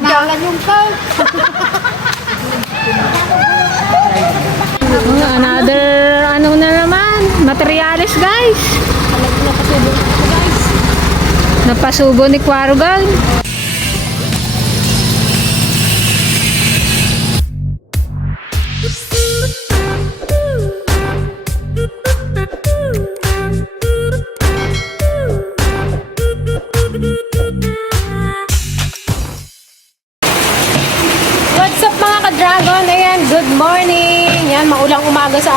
Nalan yung car. Another ano na naman, materialis guys. Napasubo ni Quargal.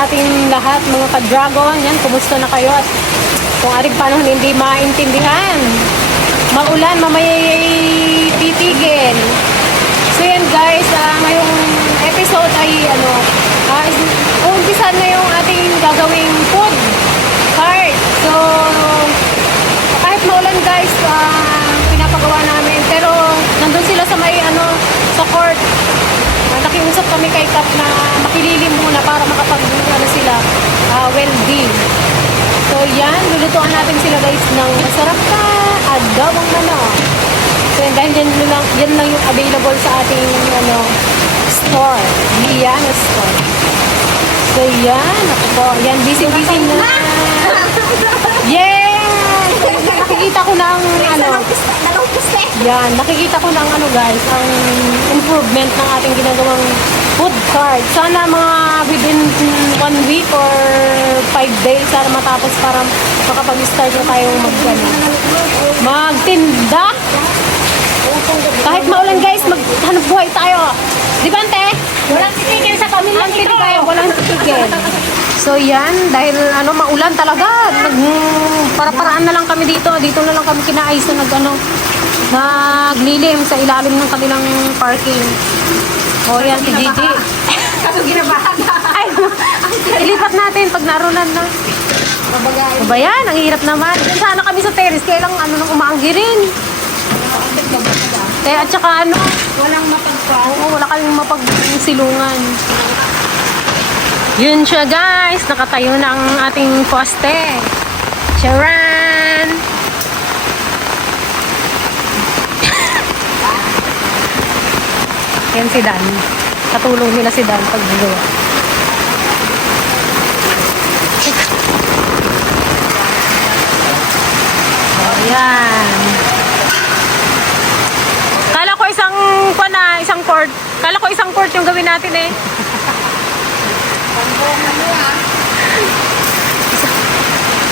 Ating lahat mga ka-dragon. Yan, kumusta na kayo? At kung aring panahon hindi maintindihan. Maulan, mamayay titigil. So yan guys, ah, ngayong episode ay ano, uh, umpisan na yung ating gagawing food cart. So, kahit maulan guys, ah, pinapagawa namin. Pero nandun sila sa may ano, sa court. Uh, nakiusap kami kay Kap na makililim muna para makapag ano sila, ah, welding. So yan, lulutuan natin sila guys ng masarap na adobong manok. So yan, dahil yan lang, yan lang yung available sa ating ano, store. Liana store. So yan, ako po, yan, busy-busy na. Yeah! Nakikita ko na ang ano, yan, nakikita ko ng ano guys, ang improvement ng ating ginagawang food cart. Sana mga within one week or five days sana matapos para makapag-start na tayong mag, magtinda. Kahit maulan guys, maghanap buhay tayo. Di ba, ante? Walang titigil sa pamilya nito. Tayo, walang titigil. So yan, dahil ano maulan talaga, nag para-paraan na lang kami dito. Dito na lang kami kinaayos na nag ano, naglilim sa ilalim ng kanilang parking. O yan, si Gigi. Ano ginabahan? Ay, ilipat natin pag narunan na. Mabagay. O ba yan? Ang hirap naman. Diyan sana kami sa terrace, kaya lang ano nang umaanggi rin. Kaya at saka ano, Walang mapagpao. Oo, wala kaming mapagsilungan. Yun siya guys, nakatayo na ang ating poste. Charan! Yan si Dan. Katulong nila si Dan pag gagawa. Oh, yan. Kala ko isang pa na, isang court. Kala ko isang court yung gawin natin eh.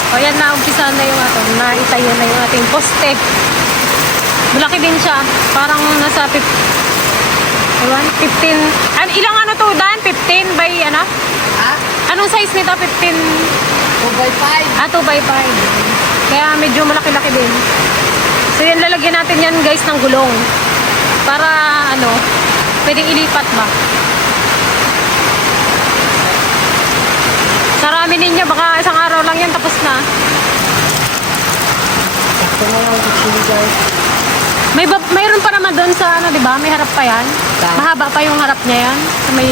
O yan na, umpisa na yung ato. Naitayo na yung ating poste. Malaki din siya. Parang nasa 15, 15 an, ilang ano to Dan? 15 by ano? Ha? Anong size nito? 15? 2 by 5. Ah, 2 by 5. Kaya medyo malaki-laki din. So yan, lalagyan natin yan guys ng gulong. Para ano, pwedeng ilipat ba? Sarami ninyo, baka isang araw lang yan tapos na. May ba, mayroon pa naman doon sa ano, 'di ba? May harap pa 'yan. Saan? Mahaba pa yung harap niya 'yan. So, may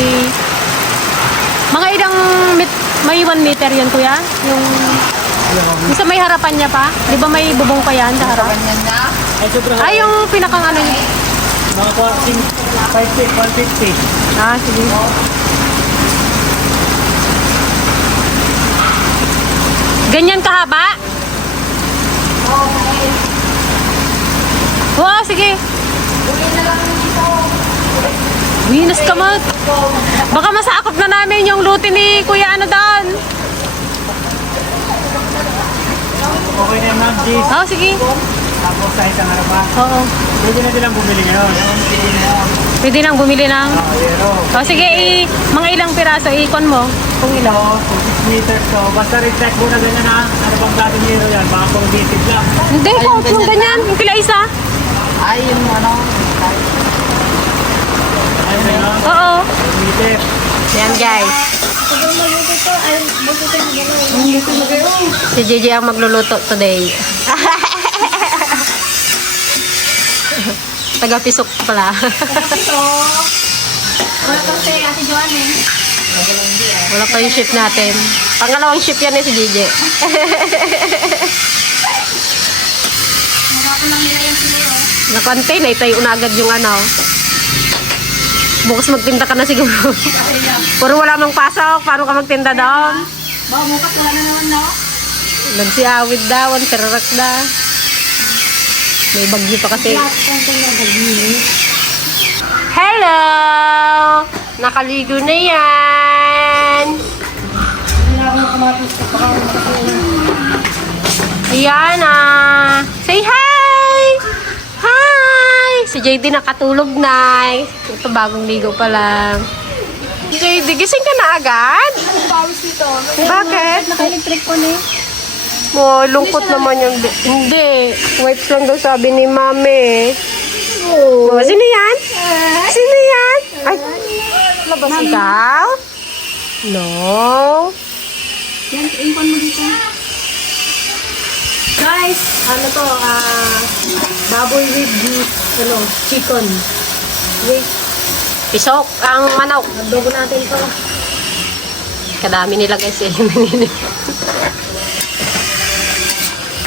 mga ilang mit, may 1 meter 'yun, kuya. Yung yung sa may harapan niya pa. 'Di ba may bubong pa 'yan sa harap? Ganyan na. Ay, sobra. Ay, yung pinakang ano niya. Mga 40, 550, 150. Ah, sige. Ganyan kahaba? Okay. Wow, sige. Uli na lang dito. Winas ka mag. Baka masakop na namin yung luti ni Kuya ano doon. Okay na yung ma'am, G's. Oh, sige. Tapos sa isang harapan. Oo. Pwede na silang bumili ngayon. Pwede nang bumili ng... Ah, zero. Oh, sige, i, mga ilang piraso, ikon mo. Kung ilang. So, 6 meters to. Basta recheck mo na ganyan ha. Ano bang dating zero yan? Baka native lang. Hindi, yung ganyan, yung kila isa. Ay, yung ano. Ayun na yun. Oo. Meter. Yan, guys. Si JJ ang magluluto today. Taga-pisok pala. Wala pa si Ate Joanne eh. Wala pa yung shift natin. Pangalawang shift yan eh si JJ. Mura ko lang nila yung sinero. Nakontain, na itayo na agad yung ano. Bukas magtinda ka na siguro. Puro wala mang pasok. Paano ka magtinda doon? Ba, bukas wala na naman, no? Nagsiawid daw. Ang tirarak da. May bagyo pa kasi. Hello! Nakaligo na yan. Ayan ah. Say hi! Si JD nakatulog na. Ito bagong ligo pa lang. JD, gising ka na agad? Pawis nito. Bakit? Naka-electric ko na eh. Oh, lungkot naman yung... Hindi. Wipes lang daw sabi ni mami. Oh. sino yan? Sino yan? Ay, labas ikaw? No. Yan, inkon mo dito. Guys, ano to? Ah, baboy with beef, ano, chicken. With pisok, ang manok. Adobo natin to. Kadami nila guys eh.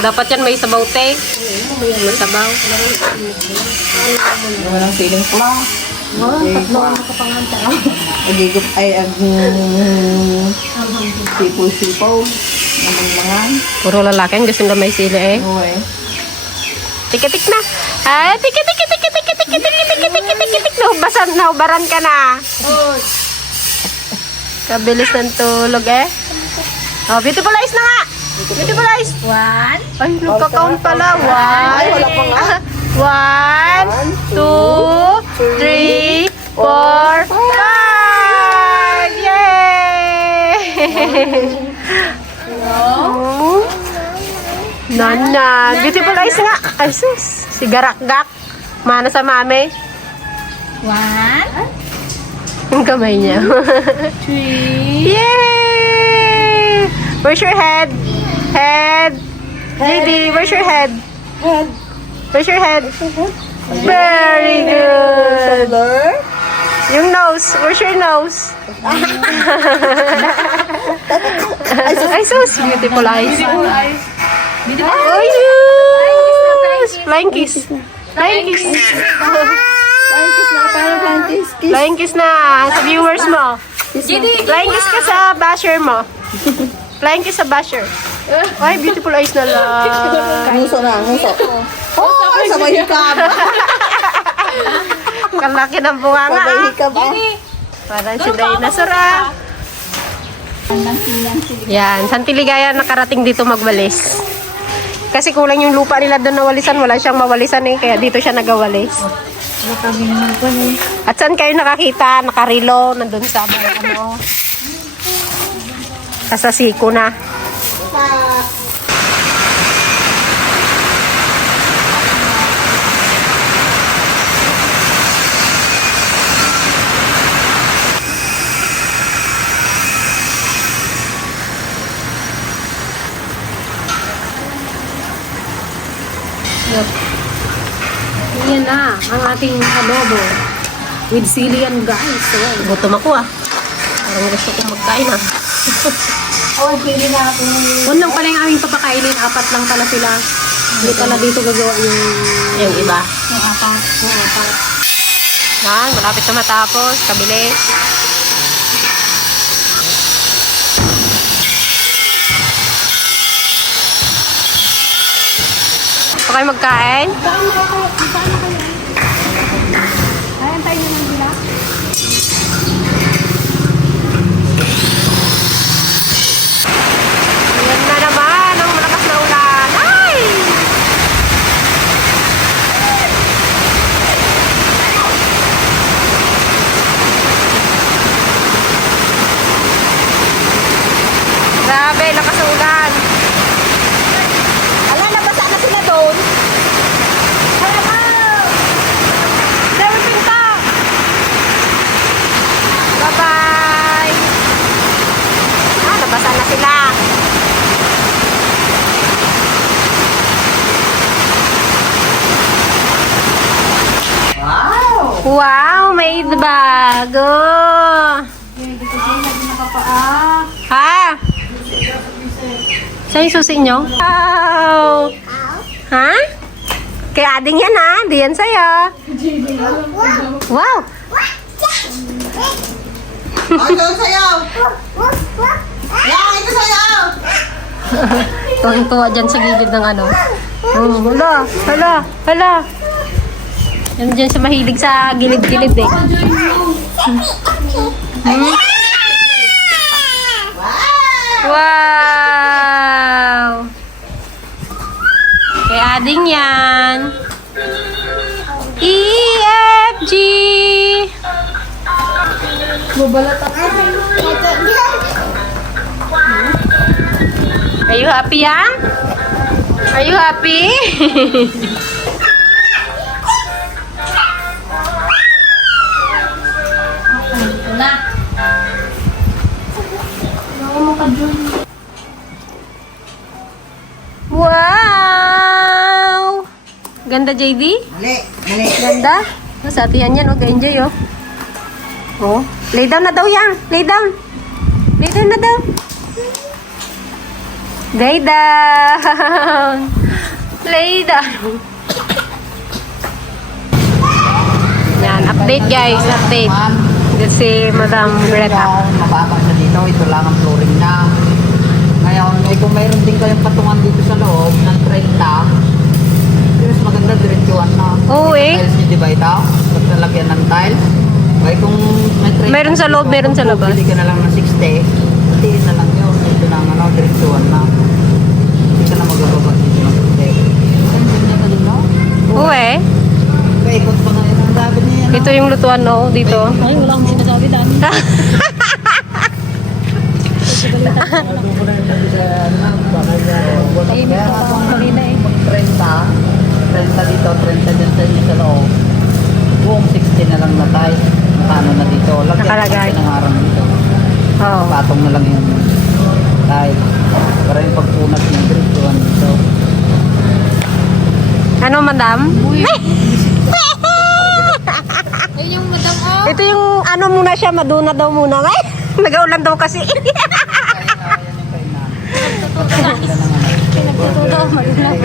Dapat yan may sabaw te. May sabaw. Walang feeling ko lang. Oh, tatlo ang nakapanganta. Ay ag... Sipo-sipo. Mga. Puro lalaki ang gusto nila may sili eh. Tikitik na. Ay, tikitik, tikitik, tikitik, tikitik, tikitik, tikitik, tikitik. Naubasan, naubaran ka na. Kabilis ng tulog eh. Oh, beautiful eyes na nga. Beautiful eyes. One. Ay, nagka-count pala. Ay, wala pa nga. One, two, three, four, five! Yay! Oh. Nana, beautiful eyes nga. Ay, sus. Si Garakgak. Mana sa mami. One. Yung kamay niya. Three. Yay! Where's your head? Head. JD, where's your head? Head. Where's your head? Very good. Yung nose. Where's your nose? Ay, sus. Beautiful eyes. Beautiful eyes. Oh, yes. Flying kiss. Flying kiss. Flying kiss na. Parang flying kiss. Kiss. Flying kiss na sa viewers mo. Flying kiss ka sa basher mo. Flying kiss sa basher. Ay, beautiful eyes na lang. Nguso na, nguso. Oh, sabay hikab. Kalaki ng bunga nga. Sabay ah. hikab. ah. Parang si dinosaur ah. Yan, Santiligaya nakarating dito magwalis. Kasi kulang yung lupa nila doon nawalisan, wala siyang mawalisan eh, kaya dito siya nagawalis. At saan kayo nakakita? Nakarilo, nandun sa ano, sa siko na. Yep. Yan na, ang ating adobo. With sili yan guys. So, gutom ako ah. Parang gusto kong magkain ah. Oh, pili na ako. One lang pala yung aming papakainin. Apat lang pala sila. Hindi pala dito gagawa yung... Yung iba. Yung apat. Yung apat. Yan, malapit na matapos. Kabilis. Gusto kayo magkain? Ayan tayo na lang nila. Yan na naman ang malakas na ulan. Ay! Grabe, lakas ng ulan. Ala, nabasa na sila doon. Dami pinto! Bye-bye! Ah, nabasa na sila. Wow! Wow, may bago! Hindi ko siya hindi nakapaa. Ha? Saan yung susi nyo? Wow! Ha? Kay ading yan ha, di yan sa'yo. Wow! Ito sayaw! Yan, ito sayaw! Tuwang-tuwa dyan sa gilid ng ano. Oh, hala, hala, hala. Yan dyan sa mahilig sa gilid-gilid eh. Hmm? Wow! Ading yan. E, F, G. Are you happy, Yang? Are you happy? Wow! Ganda, JD? Mali, mali. Ganda. Oh, sa atiyan yan, oh. Enjoy, oh. Oh. Lay down na daw yan. Lay down. Lay down na daw. Lay down. Lay down. Yan, update guys, update. Dito si Madam Greta. Mababa na dito, ito lang ang flooring na. Ngayon, eh, kung mayroon din kayong patungan dito sa loob ng 30, mas maganda diretsuhan na. Oo, eh. Tiles niyo, di ba ito? Pag nalagyan ng tiles. Okay, kung may 30 Meron sa loob, meron sa labas. Pili ka na lang ng 60. Tiin na lang yun. Ito na ano, diretsuhan na. Hindi ka na magababa dito ng 60. Ang ganda ka din, no? Oo eh. Paikot pa nga yun. Ang sabi niya, Ito yung lutuan, oh, dito. Ay, wala akong sinasabi dami. Tahimik Kaya ka nga pa kung kanina eh. 30, 30 dito, 30 dyan sa inyo sa loob. Buong 60 na lang na tayo. Nakano na dito. Lagyan Nakalagay. ng arang dito. Oo. Patong na lang yung tayo. Para yung pagpunat ng diretsuhan dito. Ano, madam? Ayun yung madam oh. Ito yung ano muna siya, maduna daw muna. Ay, nag-aulan daw kasi. Kaya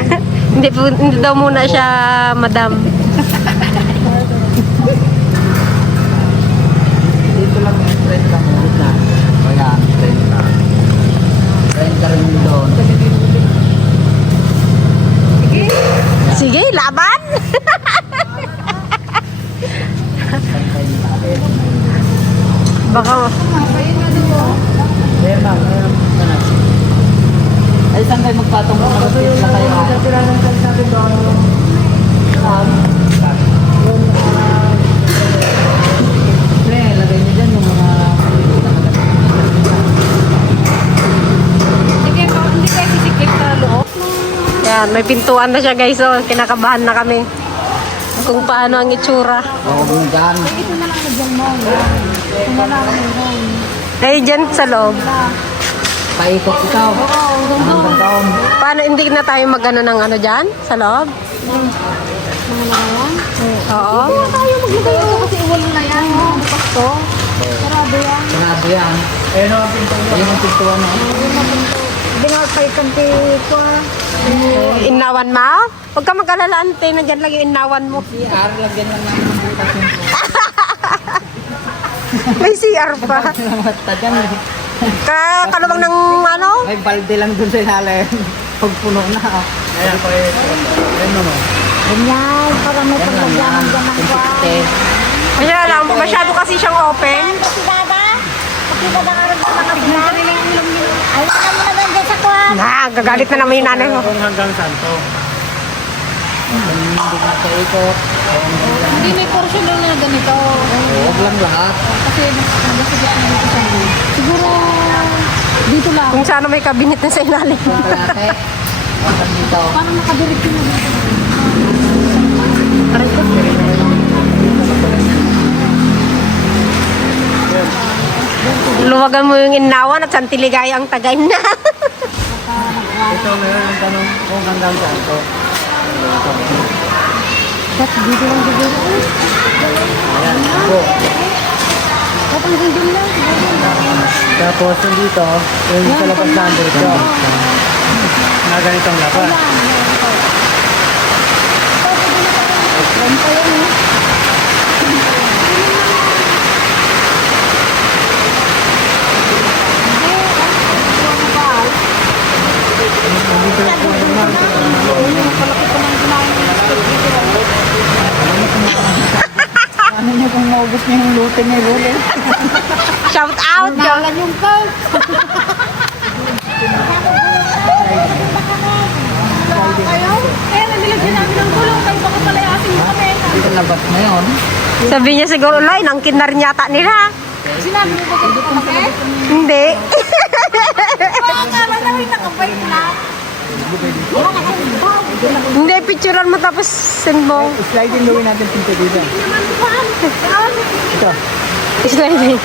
na, hindi, po, hindi daw muna siya, madam. Dito lang yung 30 mo. na. O yan, 30. 30 rin doon. Sige, laban! Baka, ma'am, ayan. Sana. Ay, saan kayo magpatong mo? Nag-tip na kayo. ah. Pre, lagay niyo dyan yung sa loob. yan, may pintuan na siya guys. Oh, kinakabahan na kami. Kung paano ang itsura. Oo, dyan. Ito na lang mo. Ito na lang meron. Eh, dyan sa loob. Paikot ikaw. Oo, Hanggang taon. Paano hindi na tayo magano ng ano dyan? Sa loob? mga nakawan. Oo. Tayo maglagay ito kasi iwala na yan. Bukas to. Sarado yan. Sanado yan. Ayun ang pintuan. Ayun ang pintuan. eh. Kayo kanti ko. Inawan mo? Huwag ka mag-alala, ante. Nandyan lang yung inawan mo. CR, lagyan lang namin ng May CR pa. Mata dyan. Eh. Ka kalawang ng ano? May balde lang dun sa ilalim. Pag puno na. Ayan, pa Ayan mo. Ganyan, para may Yan lang yan. pagkagyaman dyan ng kwan. 50. Kaya lang, masyado kasi siyang open. Si Dada, kasi Dada ka rin mga pilar. Ayun na muna ganda sa kwan. Na, gagalit na naman yung nanay mo. Kung hanggang saan to? Hindi na paikot. Hindi may portion lang na ganito. Huwag lang lahat. Kasi nagsasadya na dito sa mga. Siguro, dito lang. Kung sana may kabinet na sa ilalim. Kung kalate. Huwag dito. Parang nakadirik na dito. Luwagan mo yung inawan at santiligaya ang tagay na. Ito ngayon ang tanong kung hanggang saan to. Ba't dito lang siguro? Ayan, po. Papanggin din lang. Tapos yung dito, yung Yan, sa labas kung- number ito. Na ganitong labas. Ayan, meron pa. Tapos din na parang plan pa yun, eh kung naubos niya yung luto ni Rule. Shout out! Nalan yung call. Kayo? Eh, nilagyan namin ng gulong kayo baka palayasin mo kami. Dito labas na yun. Sabi niya siguro, Loy, nang kinar yata nila. Sinabi mo ba kung kami? Hindi. Oo nga, malawin nakabait na. Hindi, picturean mo tapos send mo. Sliding gawin natin pinto dito. Ito. Sliding.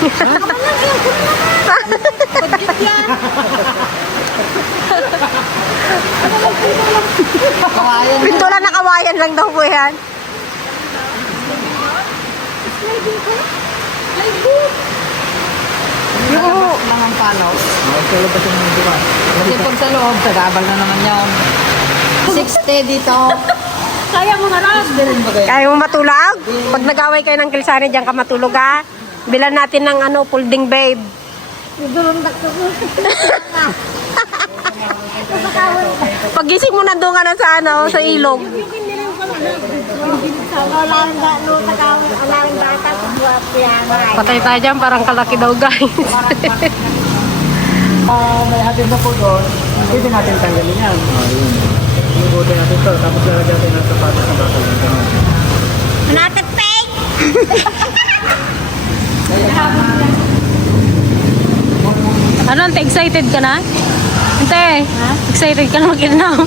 Kawayan. Pintulan na kawayan lang daw po yan. Yung lang ang palo. Oh, ito labas yung mundo ka. Kasi pag sa loob, sagabal na naman yun. 60 dito. Kaya mo na lang. Kaya mo matulog? Pag nag-away kayo ng kilsari, diyan ka matulog ha. Bilan natin ng ano, folding babe. Pagising mo na doon ka na sa ano, sa ilog. Patay tayo dyan, parang kalaki daw guys. Ah, may atin na po doon. Pwede natin tanggalin yan. Oh, yun. Ibuti natin to. Tapos lalagyan natin ng sapatos na bakal. Ganun. Manatagpeg! ano, ante, excited ka na? Ante, excited ka na mag-inaw?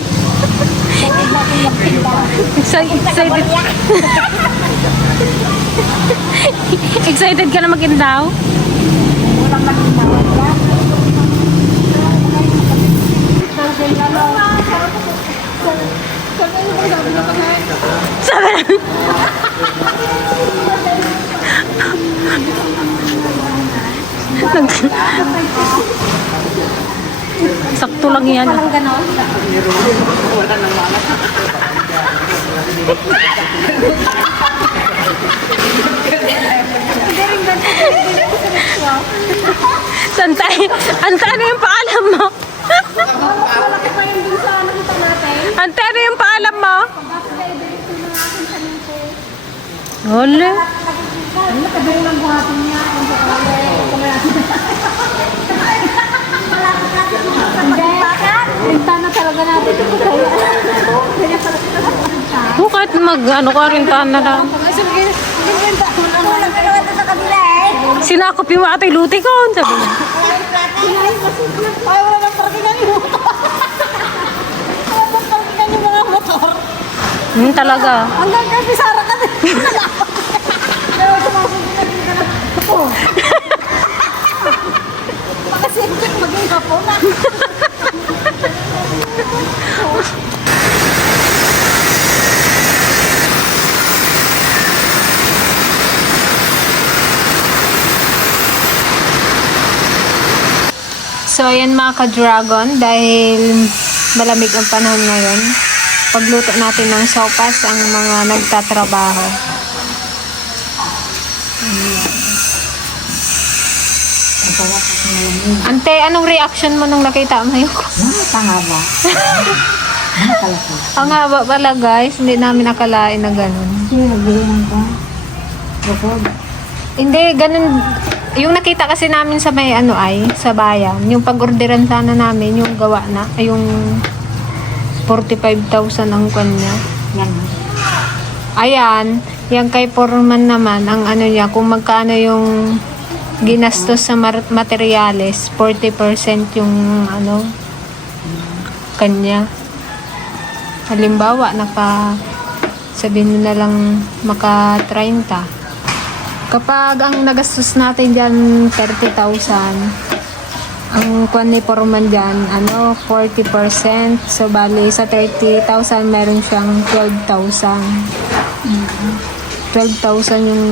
Excited, excited. excited ka na mag-inaw? Sabi na. Sakto lang yan. Santay, ante, ano yung paalam mo? ante, ano yung paalam mo? Wala. Rinta na talaga natin. Oh, kahit mag, ano ka rin na lang. Sinakop yung atay luti ko. Sabi niya. Ay, wala nang parkingan yung motor. Wala nang parkingan yung mga motor. Hmm, talaga. Hanggang kay Pisara ka din. Pero sumasagot ka na. Oo. Pakasipit maging hapon na. So, ayan mga ka-dragon, dahil malamig ang panahon ngayon, pagluto natin ng sopas ang mga nagtatrabaho. Ante, anong reaction mo nung nakita mo yung Tanga ba? Ang haba pala guys, hindi namin nakalain na ganun. Hindi, ganun. Yung nakita kasi namin sa may ano ay, sa bayan, yung pag-orderan sana namin, yung gawa na, ay yung 45,000 ang kanya. Yan. Ayan, yung kay Foreman naman, ang ano niya, kung magkano yung ginastos sa materyales, 40% yung ano, kanya. Halimbawa, naka, sabihin mo na lang, maka 30. Kapag ang nagastos natin dyan, 30,000, ang kwan ni Foreman dyan, ano, 40%. So, bali, sa 30,000, meron siyang 12,000. 12,000 yung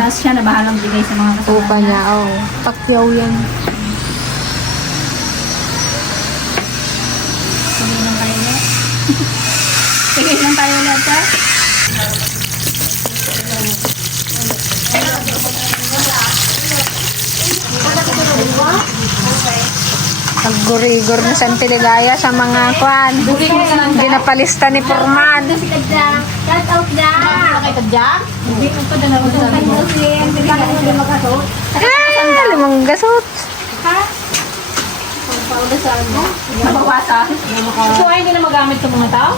Tapos siya na bahalang bigay sa mga kasama. upa niya. Oh, pakyaw yan. Sige lang tayo. Sige lang tayo ulit ha. Paggurigor ni Santiligaya sa mga kwan. Ginapalista ni Kadya. Shout out sa kaso. Ah, limang gasot. Nabawasan. So, ay, hindi na magamit itong mga tao?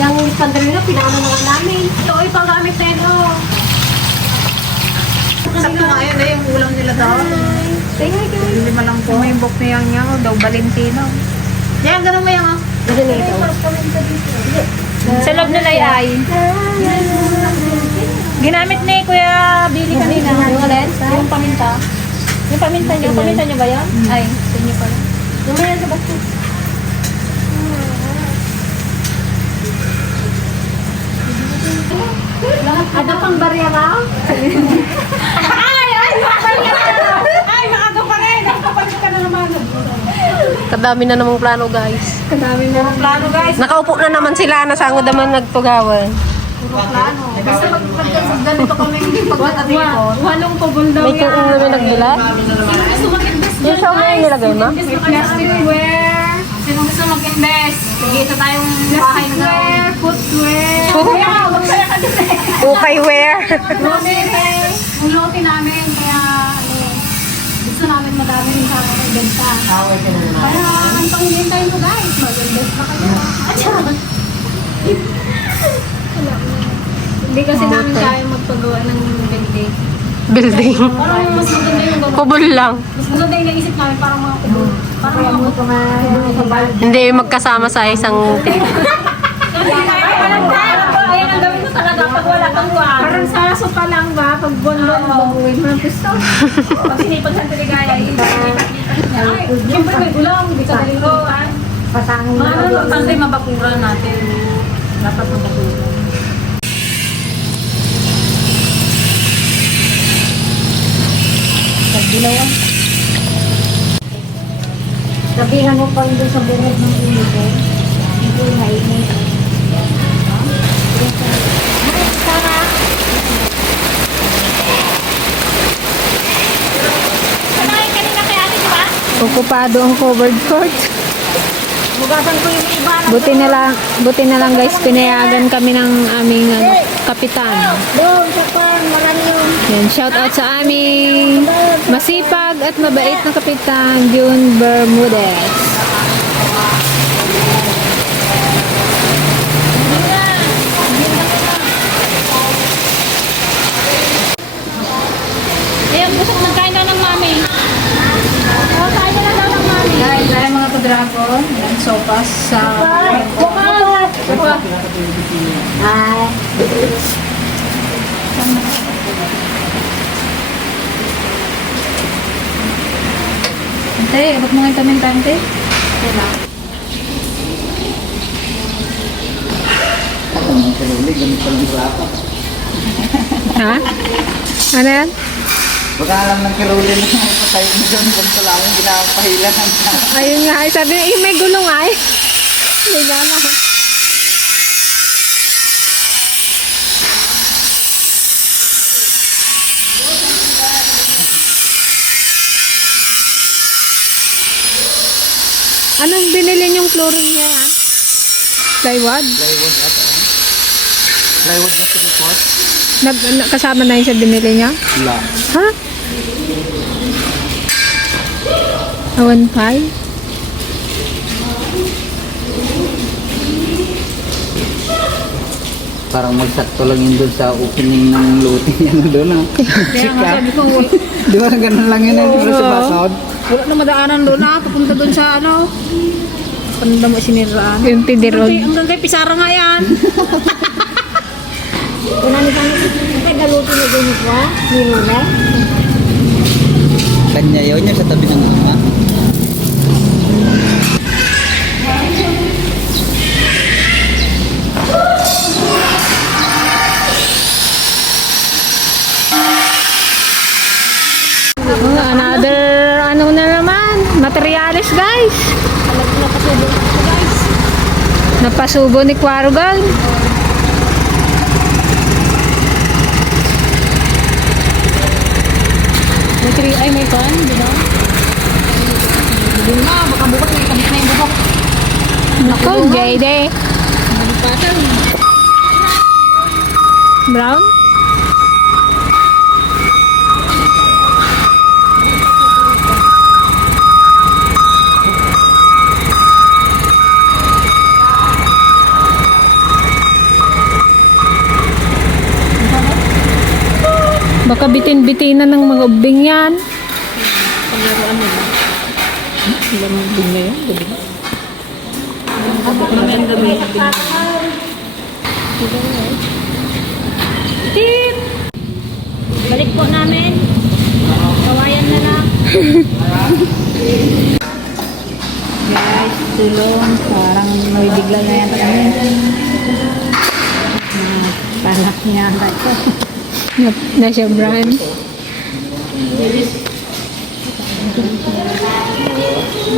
Yung sandali na, pinaano na nga namin. Ito, ay, panggamit na yun, oh. Sakto nga yun eh, yung ulam nila daw. Say hi, guys. Lima lang po. May book na yung yung daw Valentino. Yan, ganun mo yung ah. Sa loob nila ay ay. Ginamit ni Kuya Billy kanina. Yung alin? Yung paminta. Yung paminta niyo. Paminta niyo ba yan? Ay, sa inyo pala. Yung may sa basket. Ada pang barya ba? ay, ay, barya na! Ay, maaga pa rin! Nakapalit ka na naman. Kadami na namang plano, guys. Kadami na ng plano, guys. Nakaupo na naman sila, nasangod naman nagtugawan. Basta pag ganito kami hindi pagkatapos. Walong pagol daw May kung ano naman nagbila. Yung sa mga nilagay mo? Plasticware. Sino gusto mag-invest? Sige, isa tayong bahay na gawin. Footwear. Eh. Ukay wear. Lote, yung lote namin, kaya namin madami rin sa mga benta. Kaya, ang pang-inventahin mo guys, mag-invest na kayo. At charot. Hindi kasi namin kaya magpagawa ng building. Building. Parang mas maganda yung gawin. Kubol lang. Mas maganda yung naisip namin, parang mga kubo. Parang mga kubo. Hindi magkasama sa isang team. Ayan ang gawin mo talaga pag wala kang kuwan. Parang sa aso pa lang ba? Pag bondon, babuhin mo ng pisto. Pag sinipag sa tiligaya, hindi lipat-lipat niya. Ay, siyempre may gulong, hindi ka nalingkuhan. Patangin mo. Ano, mabakuran natin. Dapat mabakuran. Sabihan mo pa doon sa bungod ng ulit eh. Hindi na ini. Okupado ang covered court. Bugasan ko yung iba Buti na lang, buti na lang guys, pinayagan kami ng aming ano, kapitan. doon sa farm. Marami yung Yan, shout out sa aming masipag at mabait na kapitan, June Bermudez. Ayan, gusto ko magkain daw ng mami. Oh, kain na lang daw ng mami. Guys, tayo mga ka-dragon. Yan, sopas sa... bukas. Ay. Ante, abot mo nga yung kamin tante. Ha? Ano yan? Baka alam ng kiruli na patay mo kung sa lang ginapahila ng Ayun nga, ay sabi niya, eh, may gulong ay. May gana. Anong binili niyong flooring niya yan? Plywood? plywood at ano? Plywood na sinipot? Nag, na- kasama na yun sa binili niya? Wala. Ha? Awan pie? Parang magsakto lang yun doon sa opening ng loading yan doon ah. Kaya nga sabi ko, Di ba ganun lang yun ang sa bakod? wala na madaanan doon na. Papunta doon sa ano. Panda mo siniraan. Yung tidirod. Ang ganda, pisara nga yan. Kunani kami. Kaya galutin mo din ito ha. Ninula. Kanya yun yung sa tabi ng ama. Oh, another ano na naman, materialis guys. Napasubo ni Quargal. May three, ay may pan, di ba? Hindi nga, baka bukas may kabit na yung buhok. Nako, gay de. Malipatan. Brown? Baka bitin-bitinan ng mga ubing yan. Balik po namin. Kawayan na lang. Guys, tulong. Parang may bigla na yata kami. Palak niya ito. Na, na Brian.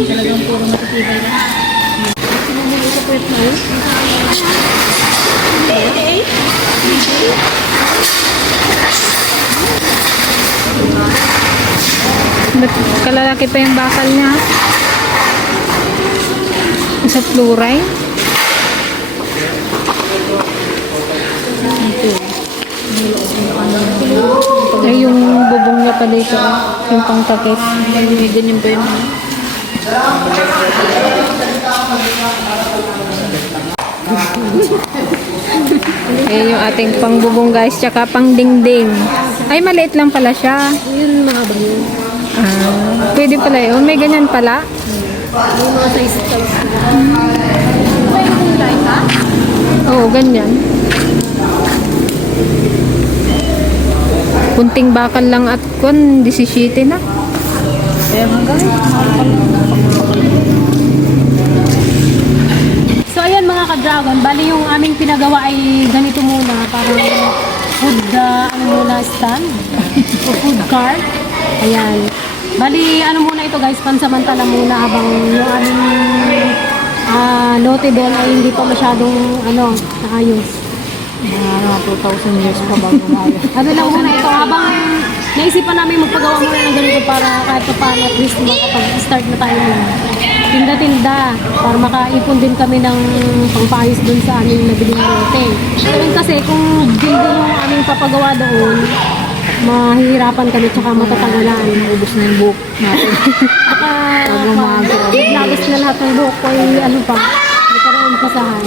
Talagang puro matitibay na. Ba't kalalaki pa yung bakal niya? Sa fluoride? Ay, yung bubong niya pa dito. oh. Yung pangtakip. Ganyan pa yun. Ayan yung ating pangbubong guys, tsaka pang dingding. Ay, maliit lang pala siya. Yun mga bagyo. Ah, pwede pala yun. May ganyan pala. Yung mga size-size. Oo, ganyan. Kunting bakal lang at kun, 17 na. So ayan mga ka-dragon, bali yung aming pinagawa ay ganito muna, parang food, uh, ano muna, stand o food cart. Ayan. Bali, ano muna ito guys, pansamantala muna habang yung aming ah lote doon ay hindi pa masyadong ano, naayos. Mga 2,000 years pa bago tayo. Ano lang muna ito, habang naisipan namin magpagawa muna ng ganito para kahit pa paano at least makapag-start na tayo tinda-tinda para makaipon din kami ng pangpayos dun sa aming nabiling lote. Ngayon kasi kung building yung aming papagawa doon, mahihirapan kami tsaka matatagalan. Ubus na yung buhok natin. Baka maglabas na lahat ng buhok ko ay ano pa, hindi pa rin umpisahan.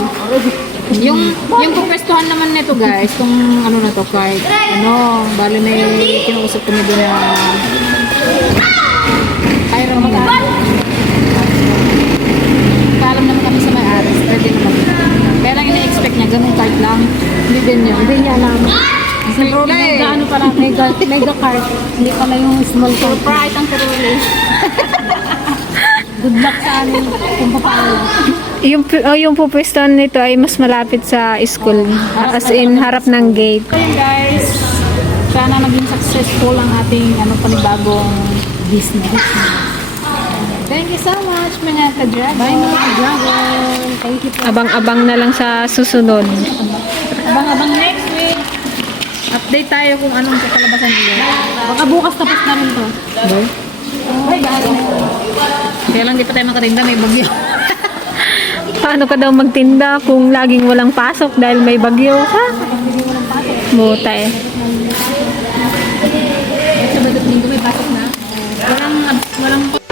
Yung yung pupwestuhan naman nito guys, kung ano na to, card. Ano, bali may kinausap kami doon na Kaya mag Paalam naman kami sa may-ari, pwede naman. Kaya lang ina-expect niya, ganun card lang. Hindi din yun. Hindi niya alam. Siguro Mega ano pala, mega, mega cart. Hindi pala yung small cart. Pride ang karuli. Good luck sa amin kung paano. Yung, oh, yung pupwestuhan nito ay mas malapit sa school. As in, harap ng gate. So yun guys, sana maging successful ang ating ano panibagong business. Thank you so much mga ka-dragon. Bye mga dragon. Thank you po. Abang-abang na lang sa susunod. Abang-abang next week. Update tayo kung anong kakalabasan ulit. Baka bukas tapos na rin to. Bye guys. Kaya lang di pa tayo makatinda, may bagyo. Paano ka daw magtinda kung laging walang pasok dahil may bagyo? Ha? Buta eh. Sabadot linggo may pasok na. Walang, walang